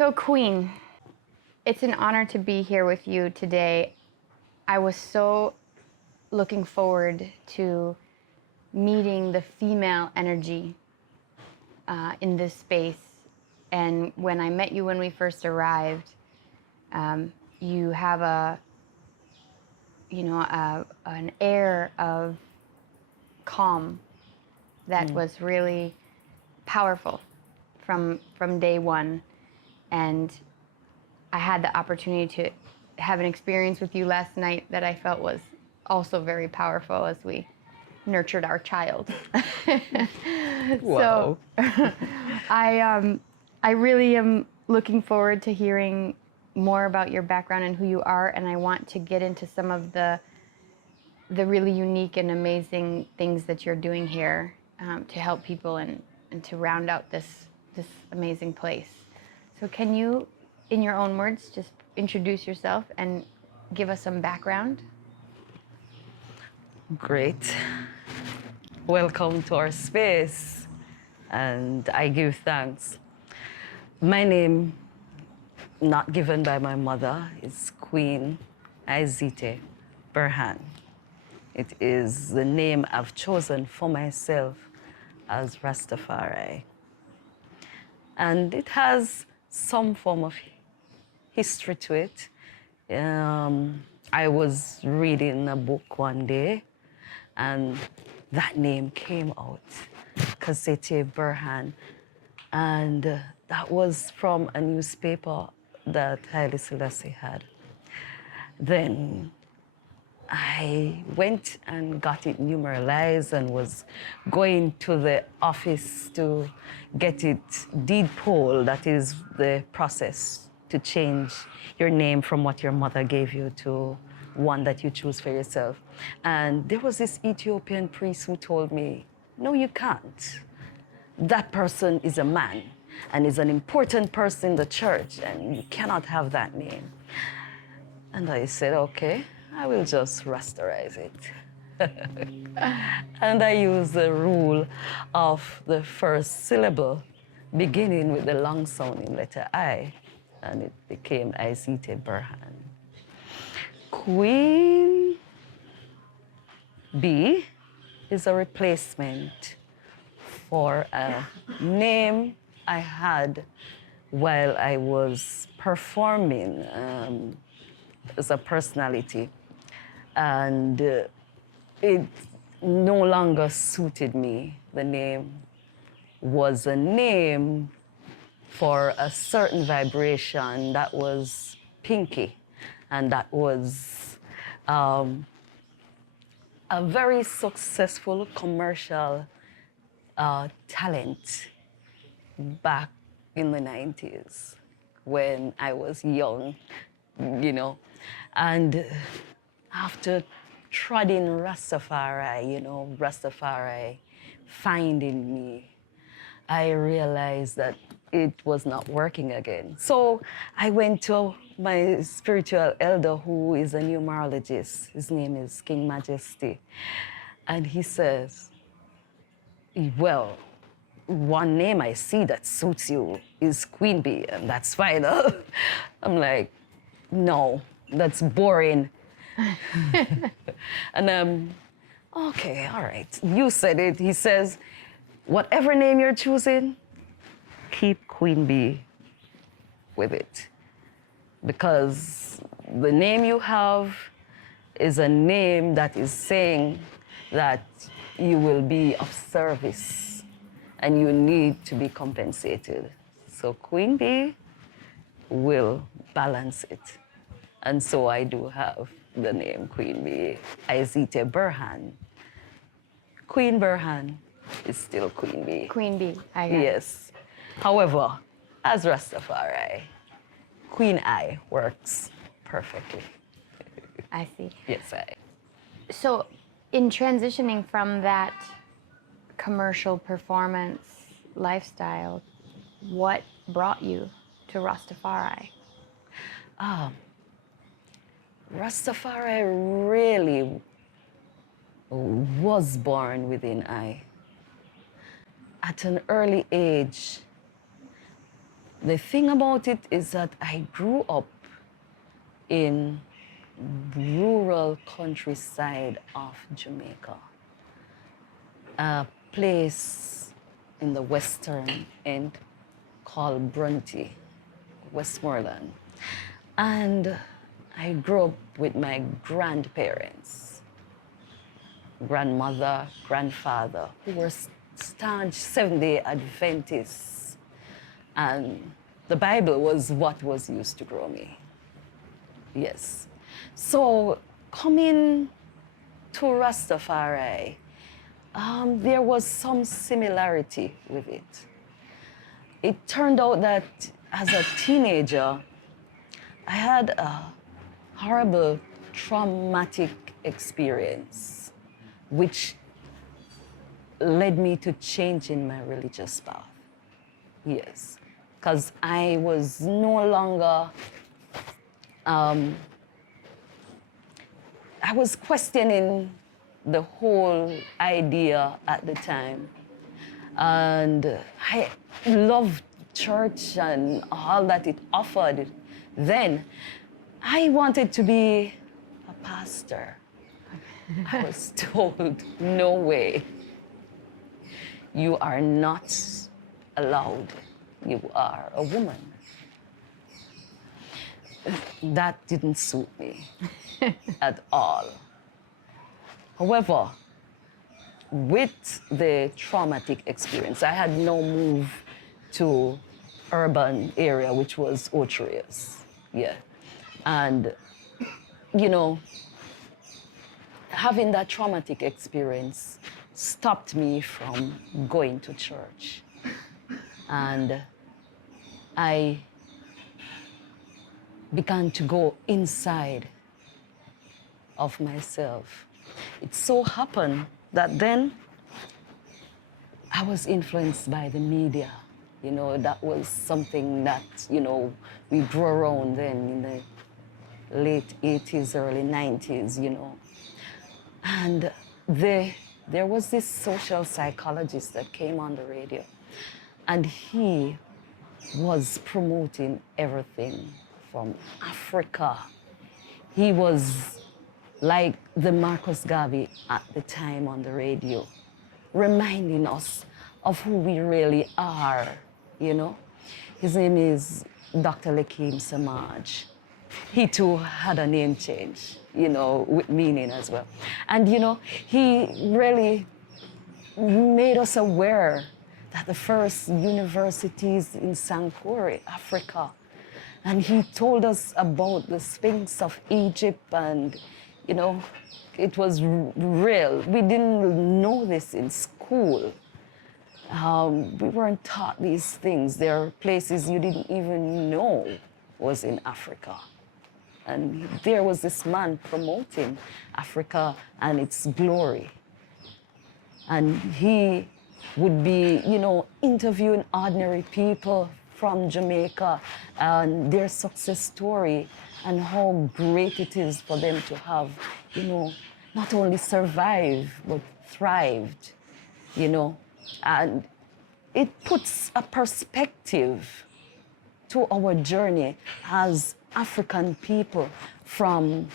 So, Queen, it's an honor to be here with you today. I was so looking forward to meeting the female energy in this space. And when I met you when we first arrived, you have an air of calm that was really powerful from day one. And I had the opportunity to have an experience with you last night that I felt was also very powerful as we nurtured our child. Wow. So I really am looking forward to hearing more about your background and who you are, and I want to get into some of the really unique and amazing things that you're doing here to help people and to round out this amazing place. So can you, in your own words, just introduce yourself and give us some background? Great. Welcome to our space, and I give thanks. My name, not given by my mother, is Queen Aizite Burhan. It is the name I've chosen for myself as Rastafari. And it has some form of history to it. I was reading a book one day, and that name came out, Kasete Burhan. And that was from a newspaper that Haile Selassie had. Then I went and got it numeralized and was going to the office to get it deed poll, that is the process to change your name from what your mother gave you to one that you choose for yourself. And there was this Ethiopian priest who told me, no, you can't. That person is a man and is an important person in the church, and you cannot have that name. And I said, okay, I will just rasterize it. And I used the rule of the first syllable beginning with the long sounding letter I, and it became Aizite Burhan. Queen B is a replacement for a name I had while I was performing as a personality. And it no longer suited me. The name was a name for a certain vibration that was pinky, and that was a very successful commercial talent back in the 90s when I was young, you know. And after treading Rastafari, Rastafari finding me, I realized that it was not working again. So I went to my spiritual elder, who is a numerologist. His name is King Majesty. And he says, well, one name I see that suits you is Queen Bee, and that's fine. I'm like, no, that's boring. And okay, all right, you said it. He says, whatever name you're choosing, keep Queen Bee with it. Because the name you have is a name that is saying that you will be of service and you need to be compensated. So Queen Bee will balance it. And so I do have the name Queen Bee, Aizite Burhan. Queen Burhan is still Queen Bee. Queen Bee, I got it. Yes. However, as Rastafari, Queen I works perfectly. I see. Yes, I. So in transitioning from that commercial performance lifestyle, what brought you to Rastafari? Rastafari really was born within I. At an early age, The thing about it is that I grew up in rural countryside of Jamaica, a place in the western end called Brunty, Westmoreland. And I grew up with my grandparents, grandmother, grandfather, who were staunch Seventh-Day Adventists. And the Bible was what was used to grow me. Yes. So coming to Rastafari, there was some similarity with it. It turned out that as a teenager, I had a horrible traumatic experience, which led me to changing my religious path. Yes, because I was no longer, I was questioning the whole idea at the time. And I loved church and all that it offered. Then I wanted to be a pastor. I was told, no way. You are not allowed. You are a woman. That didn't suit me at all. However, with the traumatic experience, I had now moved to urban area, which was Ocherius. Yeah. And, you know, having that traumatic experience stopped me from going to church. And I began to go inside of myself. It so happened that then I was influenced by the media. You know, that was something that, you know, we grew around then in the late 80s, early 90s, you know. And there was this social psychologist that came on the radio, and he was promoting everything from Africa. He was like the Marcus Garvey at the time on the radio, reminding us of who we really are, you know. His name is Dr. Lakeem Samaj. He too had a name change, you know, with meaning as well. And, you know, he really made us aware that the first universities in Sankore, Africa, and he told us about the Sphinx of Egypt, and, you know, it was real. We didn't know this in school. We weren't taught these things. There are places you didn't even know was in Africa. And there was this man promoting Africa and its glory. And he would be, you know, interviewing ordinary people from Jamaica and their success story and how great it is for them to have, you know, not only survived, but thrived, you know. And it puts a perspective to our journey as African people from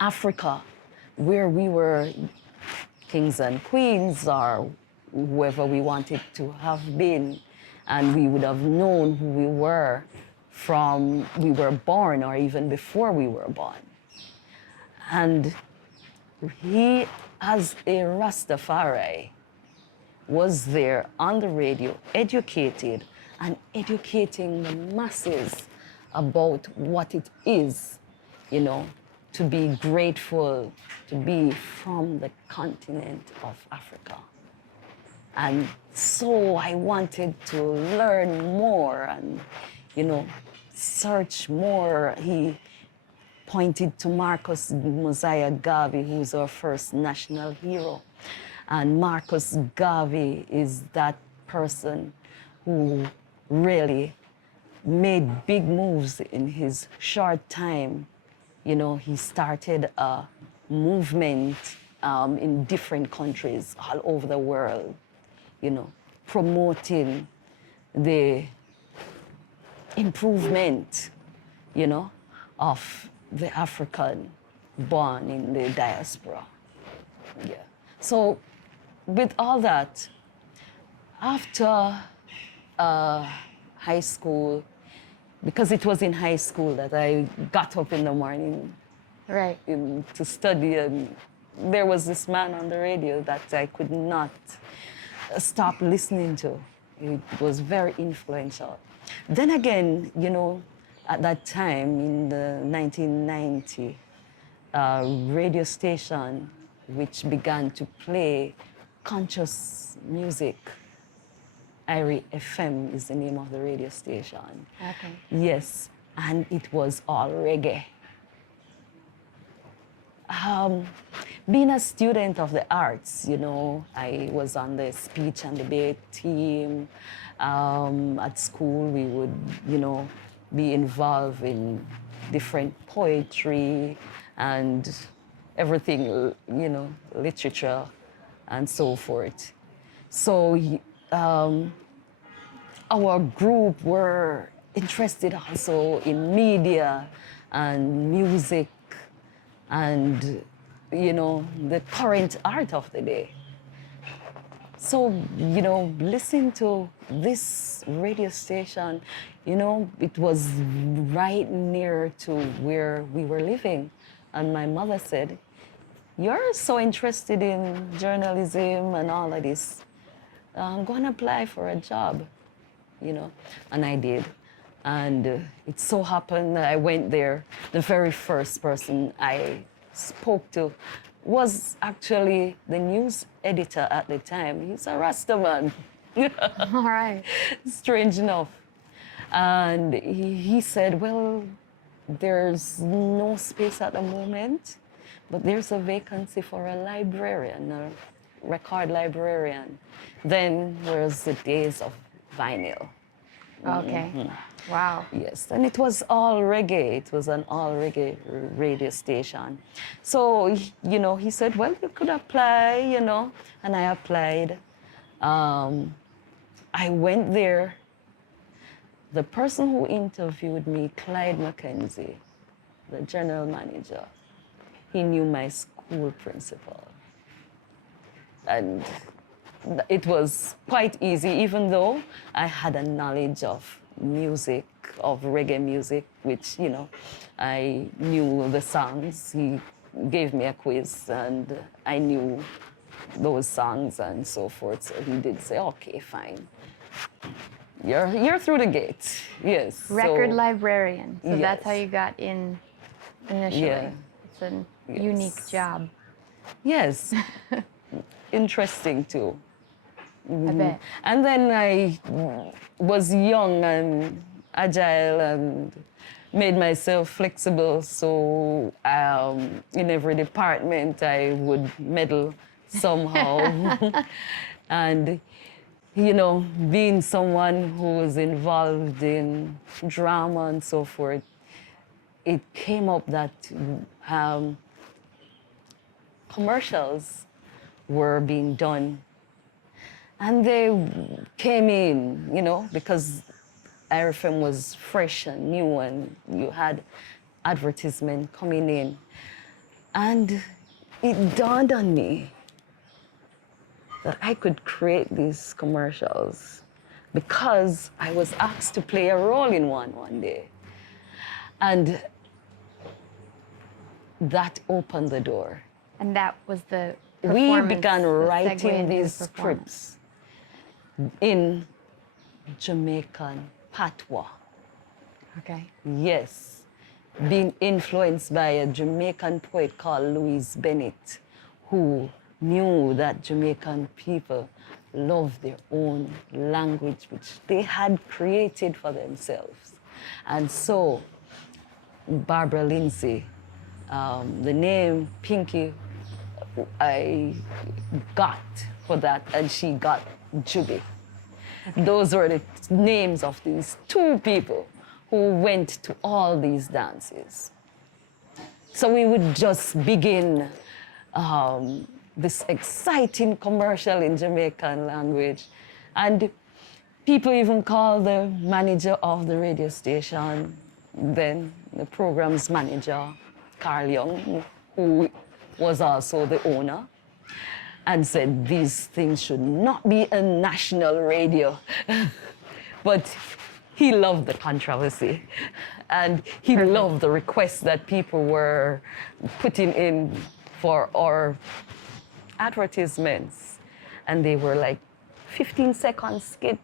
Africa, where we were kings and queens or whoever we wanted to have been, and we would have known who we were from we were born or even before we were born. And he, as a Rastafari, was there on the radio, educated and educating the masses about what it is, you know, to be grateful, to be from the continent of Africa. And so I wanted to learn more and, you know, search more. He pointed to Marcus Mosiah Garvey, who's our first national hero. And Marcus Garvey is that person who really made big moves in his short time. You know, he started a movement in different countries all over the world, you know, promoting the improvement, you know, of the African born in the diaspora. Yeah. So with all that, after high school, because it was in high school that I got up in the morning Right. to study, and there was this man on the radio that I could not stop listening to. It was very influential. Then again, you know, at that time in the 1990, radio station which began to play conscious music. IRI FM is the name of the radio station. Okay. Yes, and it was all reggae. Being a student of the arts, you know, I was on the speech and debate team. At school, we would, you know, be involved in different poetry and everything, you know, literature and so forth. So our group were interested also in media and music and, you know, the current art of the day. So, you know, listening to this radio station, you know, it was right near to where we were living. And my mother said, "You're so interested in journalism and all of this. I'm going to apply for a job," you know, and I did. And it so happened that I went there. The very first person I spoke to was actually the news editor at the time. He's a Rasta man. All right. Strange enough. And he said, "Well, there's no space at the moment, but there's a vacancy for a librarian, a record librarian." Then was the days of vinyl. Okay. Wow. Yes, and it was all reggae. It was an all reggae radio station. So, you know, he said, "Well, you could apply, you know," and I applied. I went there. The person who interviewed me, Clyde Mackenzie, the general manager, he knew my school principal. And it was quite easy, even though I had a knowledge of music, of reggae music, which, you know, I knew the songs. He gave me a quiz and I knew those songs and so forth. So he did say, "Okay, fine. You're through the gate." Yes. Record so, librarian. So that's how yes. you got in initially. Yeah. It's a Yes. unique job. Yes. Interesting too. I bet. And then I was young and agile and made myself flexible. So in every department, I would meddle somehow. And, you know, being someone who was involved in drama and so forth, it came up that commercials were being done. And they came in, you know, because IRFM was fresh and new and you had advertisement coming in. And it dawned on me that I could create these commercials because I was asked to play a role in one day. And that opened the door. And that was the We performance, began the segue writing into the these performance. scripts in Jamaican patois. Okay. Yes, being influenced by a Jamaican poet called Louise Bennett, who knew that Jamaican people love their own language, which they had created for themselves. And so, Barbara Lindsay, the name Pinky, I got for that, and she got Juby. Those were the names of these two people who went to all these dances. So we would just begin this exciting commercial in Jamaican language. And People even called the manager of the radio station, then the program's manager, Carl Young, who was also the owner, and said these things should not be a national radio. But he loved the controversy, and he loved the requests that people were putting in for our advertisements. And they were like 15-second skits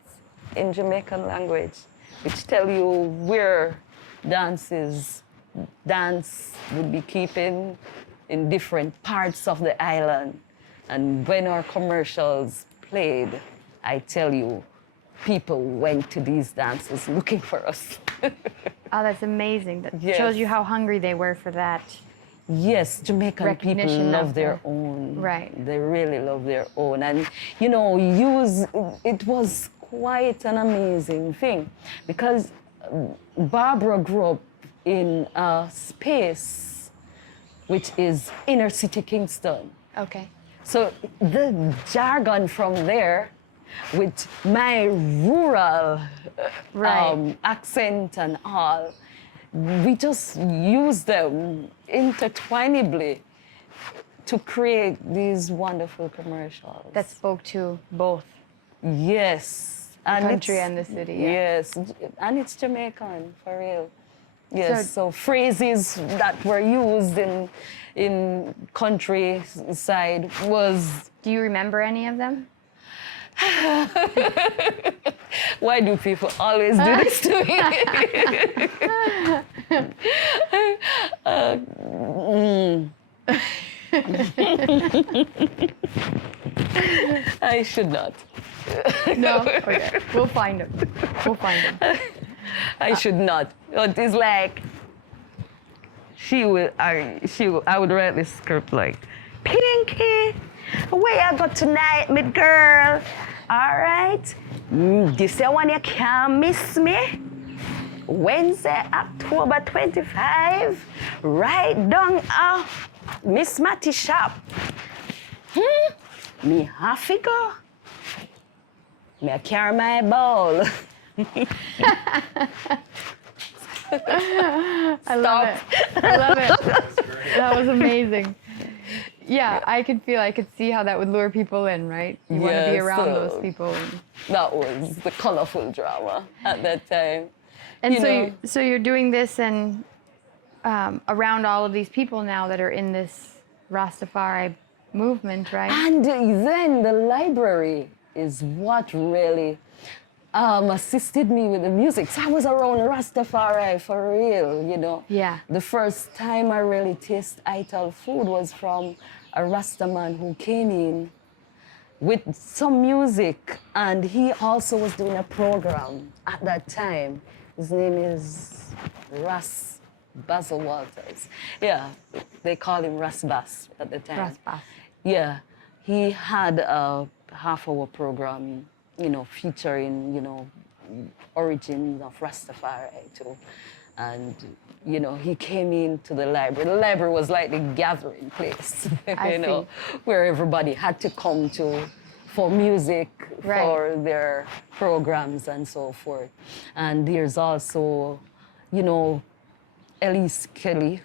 in Jamaican language, which tell you where dance would be keeping in different parts of the island. And when our commercials played, I tell you, people went to these dances looking for us. Oh, that's amazing. That Yes. shows you how hungry they were for that. Yes, Jamaican people Recognition love of their the- own. Right. They really love their own. And, you know, it was quite an amazing thing because Barbara grew up in a space which is inner city Kingston. Okay. So the jargon from there, with my rural Right. accent and all, we just use them intertwinably to create these wonderful commercials. That spoke to both Yes. And country it's- and the city, yeah. Yes, and it's Jamaican, for real. Yes, so phrases that were used in countryside was, Do you remember any of them? why do people always do this to me? I should not. No? Okay. We'll find them. We'll find them. I should not. But it's like I would write this script like, Pinky, where you go tonight, me girl? All right. This one you can't miss me. Wednesday, October 25, right down Miss Matty shop. Me have to go. Me a carry my ball. I love it. I love it. That was amazing. Yeah, I could see how that would lure people in, right? You want to be Yes, around so- those people. That was the colorful drama at that time. And You so, know- so you're doing this and around all of these people now that are in this Rastafari movement, right? And then the library is what really assisted me with the music. So I was around Rastafari for real, you know. Yeah. The first time I really tasted Ital food was from a Rastaman who came in with some music, and he also was doing a program at that time. His name is Ras Basil Walters. Yeah, they call him Ras Bass at the time. Ras Bass. Yeah, he had a half-hour program, you know, featuring, you know, origins of Rastafari too. And, you know, he came into the library. The library was like the gathering place, I you know, where everybody had to come to for music, Right. for their programs and so forth. And there's also, you know, Elise Kelly,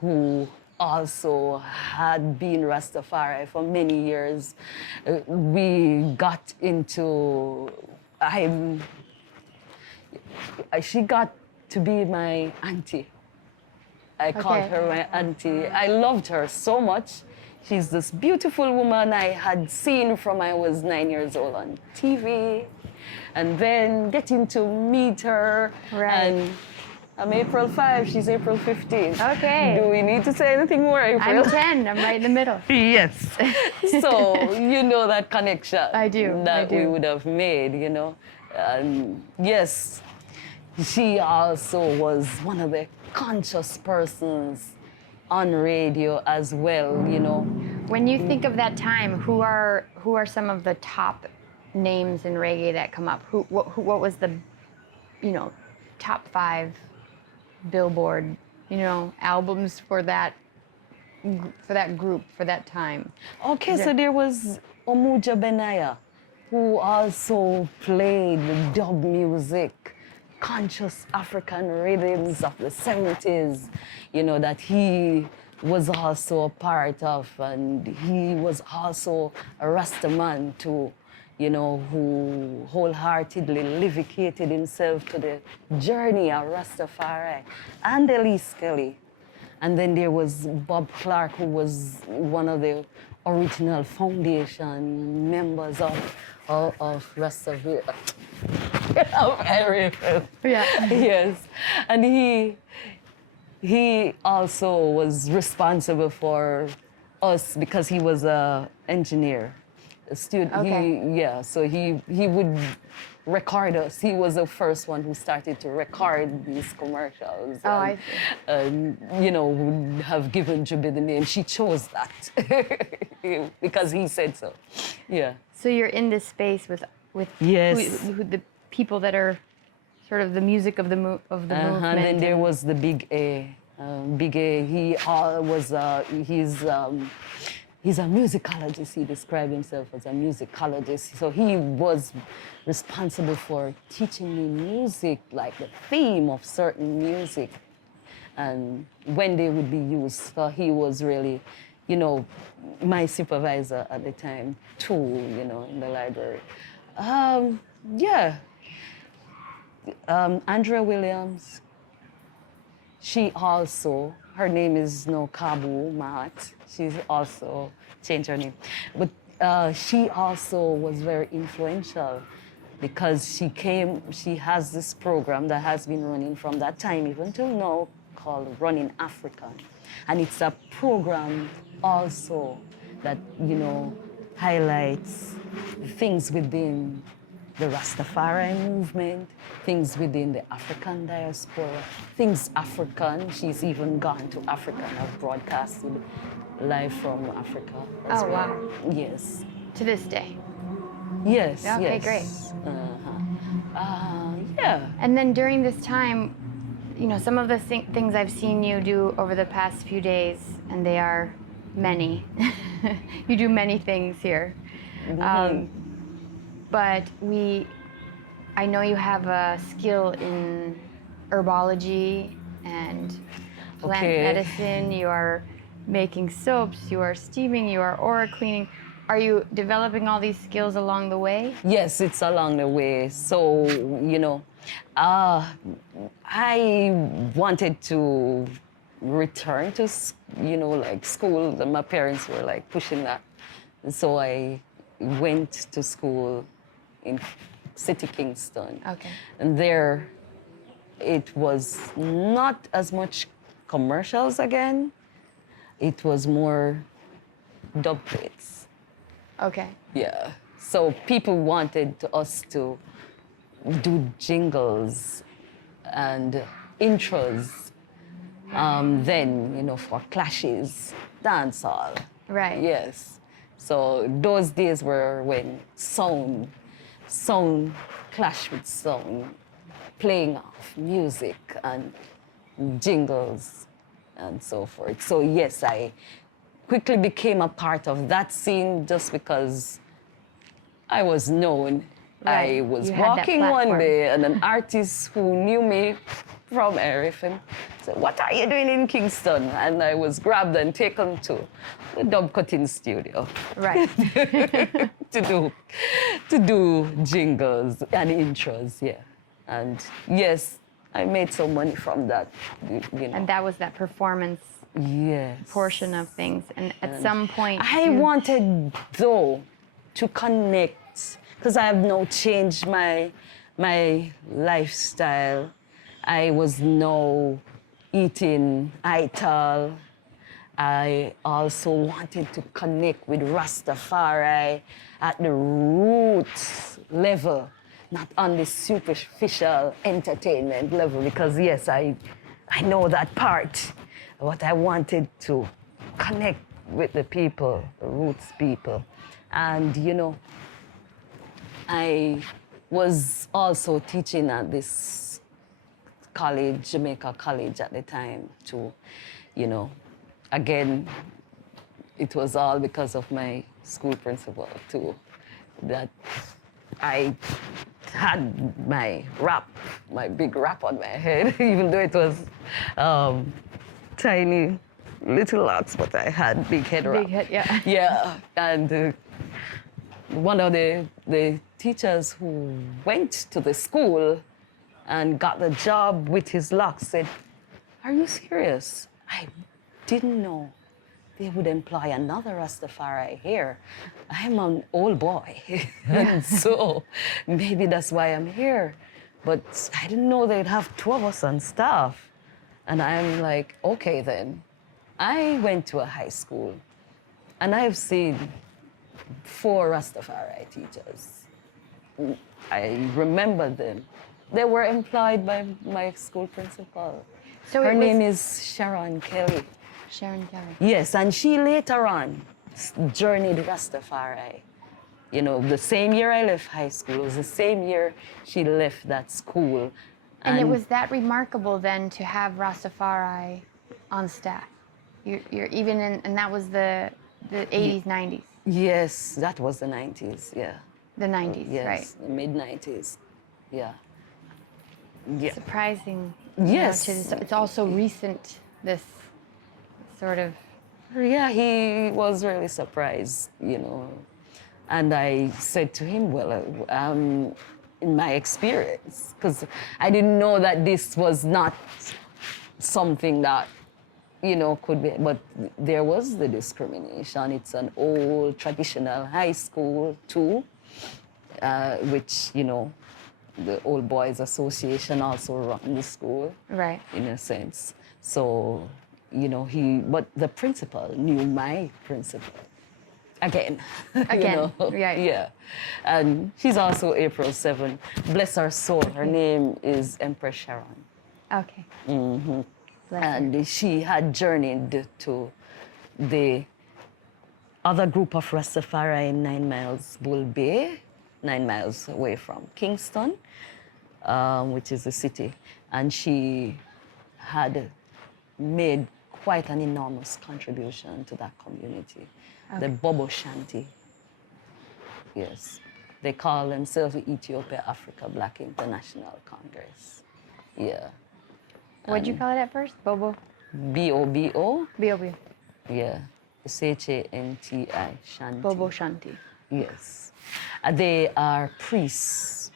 who also had been Rastafari for many years. We got into, she got to be my auntie. I called her my auntie. I loved her so much. She's this beautiful woman I had seen from I was 9 years old on TV. And then getting to meet her. Right. And I'm April 5, she's April 15. Okay. Do we need to say anything more, April? I'm 10. I'm right in the middle. Yes. So, you know that connection I do, that I we do. would have made, you know. Yes, she also was one of the conscious persons on radio as well, you know. When you think of that time, who are some of the top names in reggae that come up? What was the, you know, top 5 Billboard, you know, albums for that group for that time? Okay, so there was Omuja Benaya. who also played the dub music, conscious African rhythms of the 70s, you know, that he was also a part of, and he was also a Rastaman too, you know, who wholeheartedly dedicated himself to the journey of Rastafari, and Elise Kelly. And then there was Bob Clark, who was one of the original foundation members of Rastafari. Of Ariel. Yeah. Yes. And he also was responsible for us because he was an engineer. A student. Okay. So he would record us. He was the first one who started to record these commercials. Oh, I see. And, you know, would have given Jubi the name. She chose that because he said so. Yeah. So you're in this space with Yes. who the people that are sort of the music of the movement. And then there was the Big A. Big A, he's a musicologist. He described himself as a musicologist. So he was responsible for teaching me music, like the theme of certain music, and when they would be used. So he was really, you know, my supervisor at the time too, you know, in the library. Andrea Williams, she also, her name is now Kabu Mahat. She's also changed her name. But she also was very influential because she has this program that has been running from that time even till now called Running Africa. And it's a program also that, you know, highlights things within the Rastafari movement, things within the African diaspora, things African. She's even gone to Africa and have broadcasted live from Africa as well. Wow. Yes. To this day. Yes, Okay, yes. great. Yeah. And then during this time, you know, some of the things I've seen you do over the past few days, and they are many. You do many things here. But I know you have a skill in herbology and plant medicine. You are making soaps, you are steaming, you are aura cleaning. Are you developing all these skills along the way? Yes, it's along the way. So, you know, I wanted to return to, you know, like school. My parents were like pushing that. So I went to school in City Kingston. Okay. And there it was not as much commercials again. It was more dub plates. Okay. Yeah. So people wanted us to do jingles and intros. Then, you know, for clashes, dance hall. Right. Yes. So those days were when sound clashed with sound, playing off music and jingles and so forth. So yes, I quickly became a part of that scene just because I was known. Right. I was You had that walking one platform. day and an artist who knew me from RFM said, "What are you doing in Kingston?" And I was grabbed and taken to the dub cutting studio. Right. to do jingles and intros, yeah. And yes, I made some money from that, you know. And that was that performance Yes. portion of things. And at some point, I wanted, though, to connect, because I have now changed my lifestyle. I was now eating ital. I also wanted to connect with Rastafari at the roots level, not on the superficial entertainment level, because yes, I know that part. But I wanted to connect with the people, the roots people. And, you know, I was also teaching at this college, Jamaica College at the time, too. You know, again, it was all because of my school principal, too, that I had my wrap, my big wrap on my head, even though it was tiny little locks, but I had big head wrap. Big head, yeah. Yeah, and one of the teachers who went to the school and got the job with his locks said, "Are you serious? I didn't know they would employ another Rastafari here. I'm an old boy, and so maybe that's why I'm here. But I didn't know they'd have two of us on staff." And I'm like, okay then. I went to a high school, and I've seen 4 Rastafari teachers. I remember them. They were employed by my school principal. So Her name is Sharon Kelly. Sharon Kelly. Yes, and she later on journeyed Rastafari. You know, the same year I left high school, it was the same year she left that school. And it was that remarkable then to have Rastafari on staff. You're even in, and that was the 80s, 90s. Yes, that was the 90s, yeah. The 90s, Yes, right? the mid-90s, yeah. Yeah. Surprising. Yes. It's also recent, this sort of. Yeah, he was really surprised, you know. And I said to him, well, in my experience, because I didn't know that this was not something that, you know, could be, but there was the discrimination. It's an old traditional high school too, which, you know, the Old Boys Association also run the school. Right. In a sense. So, you know, but the principal knew my principal. Again. Again, you know? yeah. Yeah. And she's also April 7. Bless her soul. Her name is Empress Sharon. Okay. Mm-hmm. Bless her. And she had journeyed to the other group of Rastafari in 9 Miles Bull Bay, 9 miles away from Kingston, which is the city. And she had made quite an enormous contribution to that community. Okay. The Bobo Shanti. Yes. They call themselves the Ethiopia Africa Black International Congress. Yeah. What'd you call it at first? Bobo? B-O-B-O. B-O-B. Yeah. S-H-A-N-T-I. Shanti. Bobo Shanti. Yes. They are priests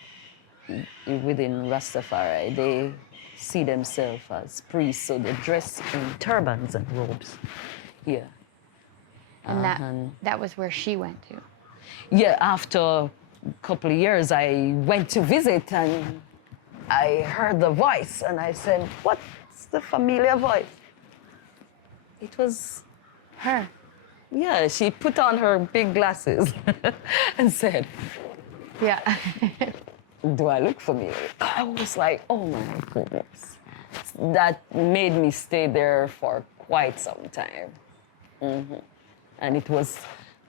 within Rastafari. They see themselves as priests, so they dress in turbans and robes. Yeah. And that was where she went to. Yeah, after a couple of years, I went to visit and I heard the voice and I said, "What's the familiar voice?" It was Her. yeah, she put on her big glasses and said, Yeah. "Do I look familiar?" I was like, oh my goodness. That made me stay there for quite some time. Mm-hmm. And it was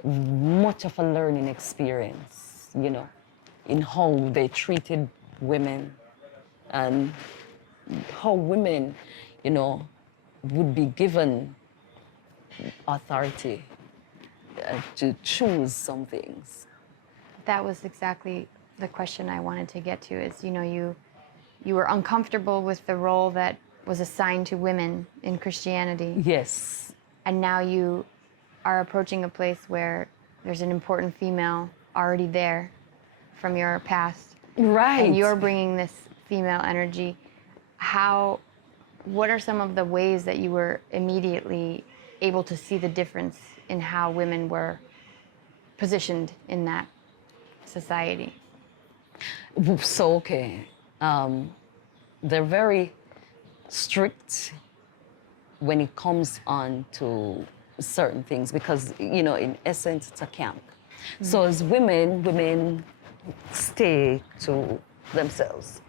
much of a learning experience, you know, in how they treated women and how women, you know, would be given authority to choose some things. That was exactly the question I wanted to get to is, you know, you were uncomfortable with the role that was assigned to women in Christianity. Yes. And now you are approaching a place where there's an important female already there from your past. Right. And you're bringing this female energy. What are some of the ways that you were immediately able to see the difference in how women were positioned in that society? So, okay, they're very strict when it comes on to certain things because, you know, in essence, it's a camp. Mm-hmm. So as women stay to themselves.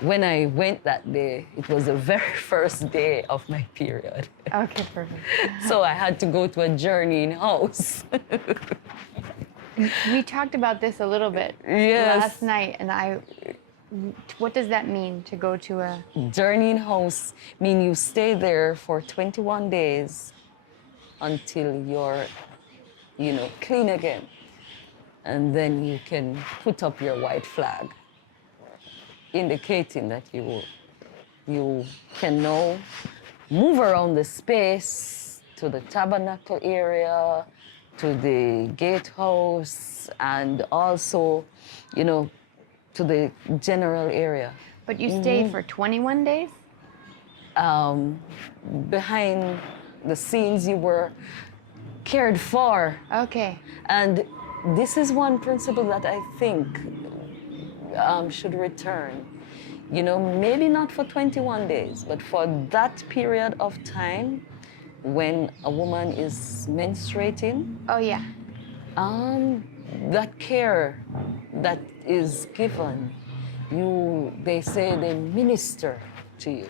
When I went that day, it was the very first day of my period. Okay, perfect. So I had to go to a journeying house. We talked about this a little bit last night, and what does that mean to go to a journeying house? Mean you stay there for 21 days until you're, you know, clean again. and then you can put up your white flag, indicating that you can now move around the space to the tabernacle area, to the gatehouse, and also, to the general area. But you stayed for 21 days? Behind the scenes, you were cared for. Okay. And this is one principle that I think should return. Maybe not for 21 days, but for that period of time when a woman is menstruating. Oh, yeah. That care that is given, they say they minister to you.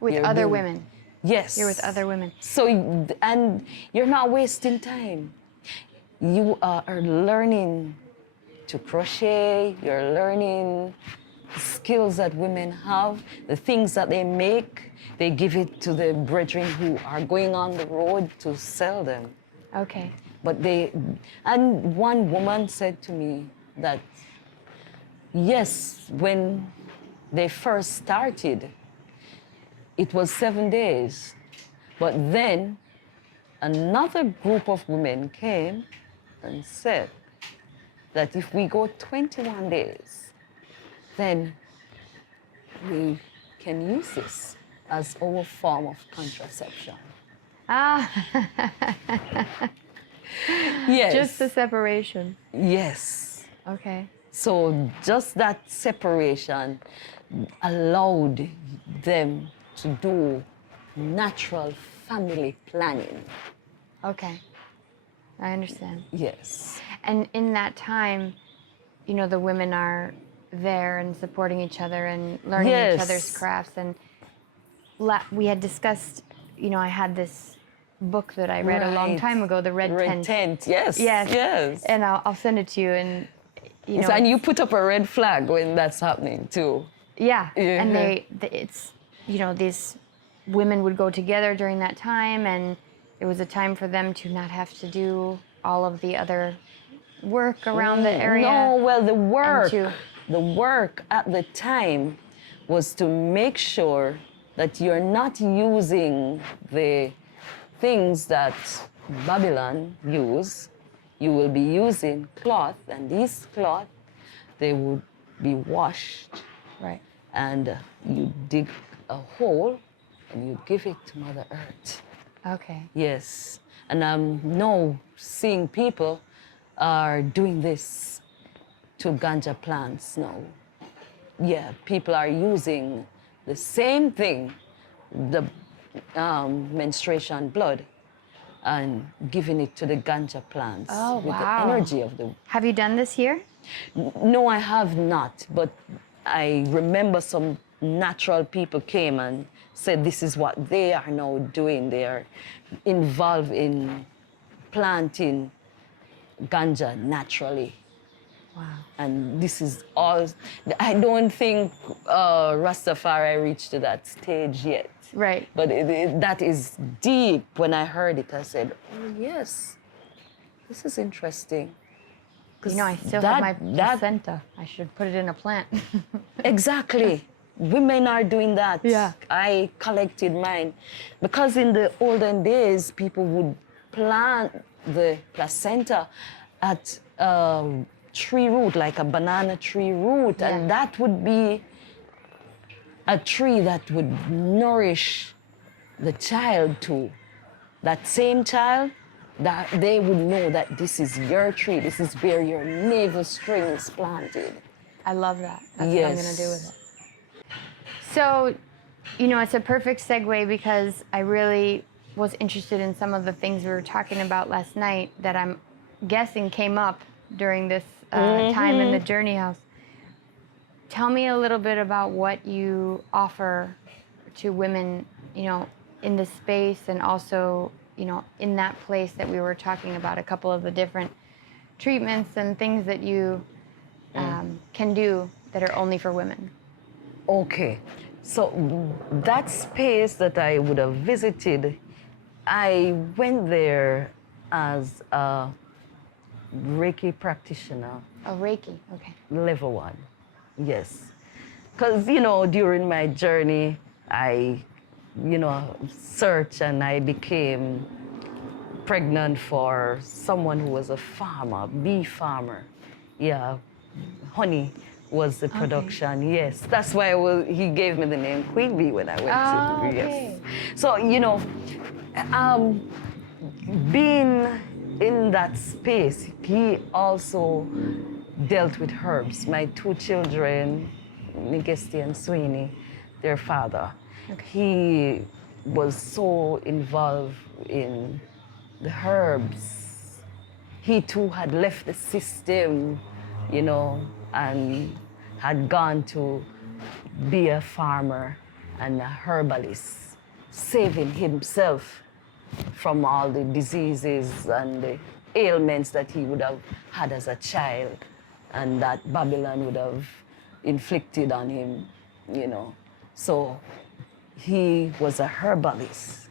With You're other doing- women. Yes. You're with other women. So, and you're not wasting time. You are learning to crochet, you're learning skills that women have, the things that they make, they give it to the brethren who are going on the road to sell them. Okay. But and one woman said to me that, yes, when they first started, it was 7 days. But then another group of women came and said that if we go 21 days, then we can use this as our form of contraception. Ah, Yes. just the separation. Yes. Okay. So just that separation allowed them to do natural family planning. Okay. I understand. Yes. And in that time, the women are there and supporting each other and learning each Yes. other's crafts. And we had discussed, I had this book that I read a long Right. time ago, The Red Tent. Tent, yes. Yes. Yes. And I'll send it to you. And, Yes, and you put up a red flag when that's happening too. yeah. Yeah. And it's, these women would go together during that time. And it was a time for them to not have to do all of the other work around the area. No, well, the to- work at the time was to make sure that you're not using the things that Babylon use. You will be using cloth, and these cloth, they would be washed, Right. and you dig a hole and you give it to Mother Earth. Okay. Yes, and I'm now seeing people are doing this to ganja plants now. Yeah, people are using the same thing, the menstruation blood, and giving it to the ganja plants Oh, with wow. the energy of the. Have you done this here? No, I have not, but I remember some natural people came and said this is what they are now doing. They are involved in planting ganja naturally. Wow. And this is all, I don't think Rastafari reached to that stage yet. Right. But that is deep. When I heard it, I said, oh, yes, this is interesting. I still have my placenta. I should put it in a plant. Exactly. Women are doing that. Yeah. I collected mine. Because in the olden days, people would plant the placenta at a tree root, like a banana tree root, Yeah. and that would be a tree that would nourish the child too. That same child, that they would know that this is your tree, this is where your navel string is planted. I love that. That's what I'm going to do with it. So, it's a perfect segue because I really was interested in some of the things we were talking about last night that I'm guessing came up during this time in the Journey House. Tell me a little bit about what you offer to women, in this space and also, in that place that we were talking about, a couple of the different treatments and things that you can do that are only for women. Okay, so that space that I would have visited, I went there as a Reiki practitioner, Oh, Reiki. Okay. level 1. Yes. Because, you know, during my journey, I, you know, searched and I became pregnant for someone who was a farmer, bee farmer. Yeah, honey was the production. Yes, that's why he gave me the name Queen Bee when I went to. Okay. Yes. So, you know, um, being in that space, he also dealt with herbs. My 2 children, Nigesti and Sweeney, their father, he was so involved in the herbs. He too had left the system, you know, and had gone to be a farmer and a herbalist, saving himself from all the diseases and the ailments that he would have had as a child and that Babylon would have inflicted on him, you know. So he was a herbalist.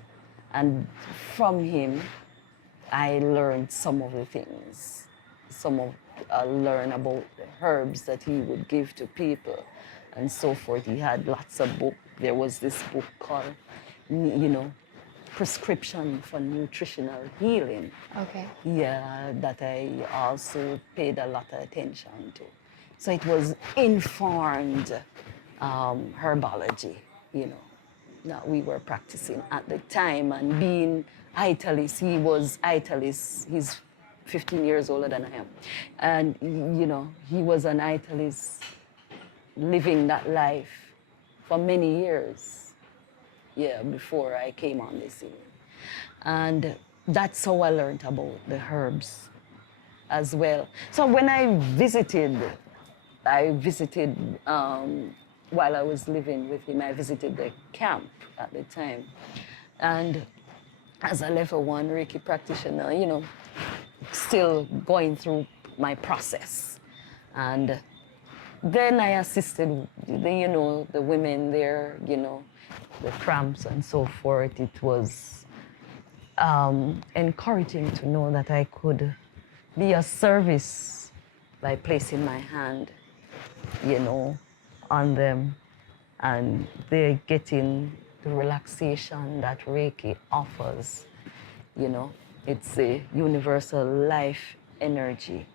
And from him, I learned some of the things. Learn about the herbs that he would give to people and so forth. He had lots of books. There was this book called, you know, Prescription for Nutritional Healing. Okay. Yeah, that I also paid a lot of attention to. So it was informed herbology, you know, that we were practicing at the time. And being Italist, he was Italist. He's 15 years older than I am. And, you know, he was an Italist living that life for many years. Yeah, before I came on the scene. And that's how I learned about the herbs as well. So when I visited while I was living with him, I visited the camp at the time. And as a level 1 Reiki practitioner, you know, still going through my process. And then I assisted you know, the women there, you know, the cramps and so forth. It was encouraging to know that I could be of service by placing my hand, you know, on them, and they're getting the relaxation that Reiki offers. You know, it's a universal life energy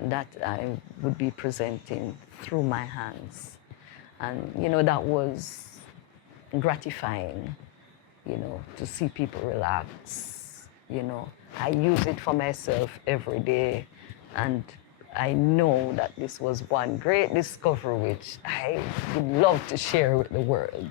that I would be presenting through my hands. And, you know, that was gratifying, you know, to see people relax, you know. I use it for myself every day, and I know that this was one great discovery which I would love to share with the world.